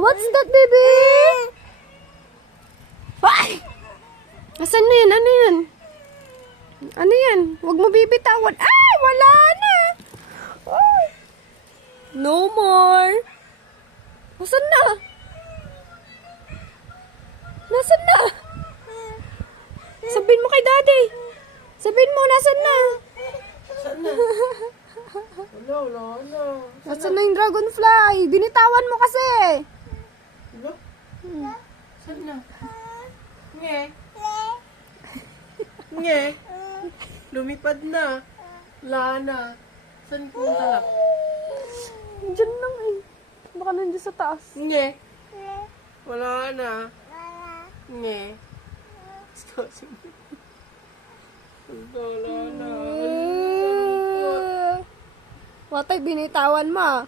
What's that, baby? Ay! Asan na yan? Ano yan? Ano yan? Huwag mo bibitawan. Ay! Wala na! Ay! No more! Asan na? Nasaan na? Sabihin mo kay daddy. Sabihin mo, nasan na? Saan na? Wala na. Nasaan na yung dragonfly? Binitawan mo kasi. Diba? Saan na? Nge. Nge. Lumipad na. Wala na. Saan punta? Diyan lang eh. Baka nandiyan sa taas. Nge. Wala na. Nge. Wala na. Watay, binitawan mo.